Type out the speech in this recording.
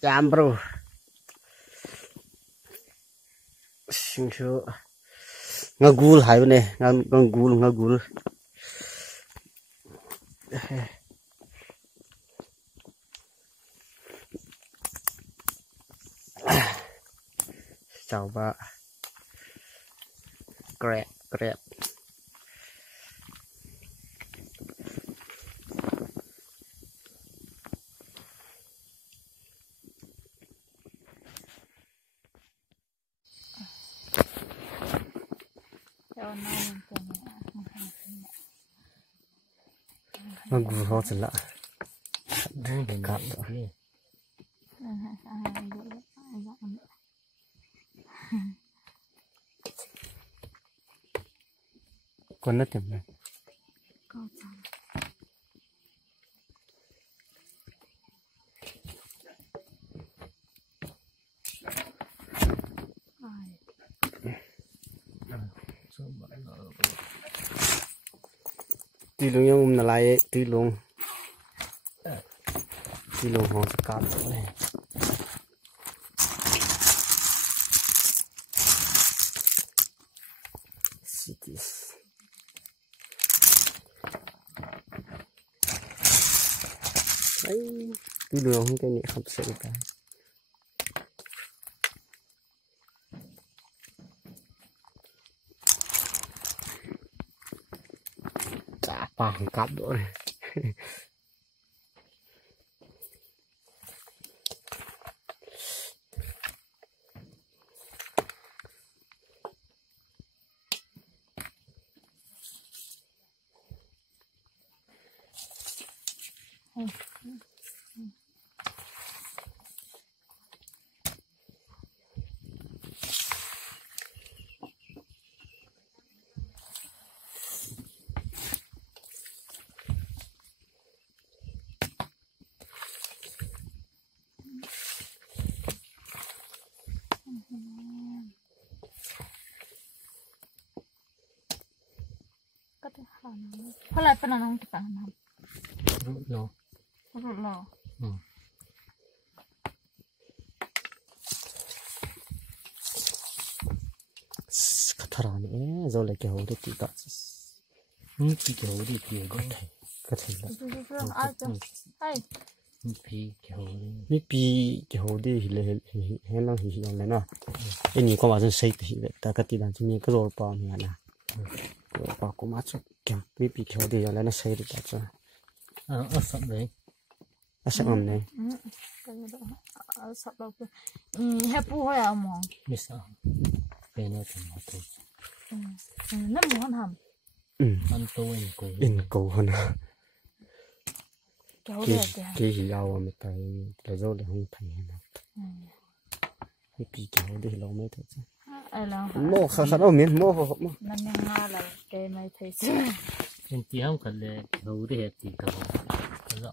Jam bro. Xin chào. Ngagul hai bên này, ngagul. Chào bạn. Grab. Ngagul ho chला. Cắt rồi. Con nó tìm này. Tí luôn yung na lại tí luôn họ sẽ cắt này. Đấy, tí luôn cái này không sẽ cái. Chả bằng cắt rồi. Có lại phần nào không chụp ảnh không? Rút lò. Cắt ra nữa, rồi lại cái hố để tự cắt. Cái hố đi kia có thể là. Mấy pi cái hố đi thì hay là thì này nè. Cái này có bao giờ xây thì ta cắt đi làm cho mình cái rồi bao nhiêu nè. Rồi bao cũng mất rồi. Mấy pi cái hố đi là nó xây được cho. Sắp đấy. Sắp làm này. Sắp đâu. Hẹp bùi à mong. Biết sao? Cái này thì nó thôi. Nó muốn hầm. Ăn tôi in cổ hơn. Cái gì đâu mà tại là do là không thành nào. Cái pi cái hố đi lâu mấy thôi chứ. Mua sao đâu miếng mua. Nó nghe là cái này thấy chứ. Em chỉ không cần là hố đi hết thì đâu. Rõ.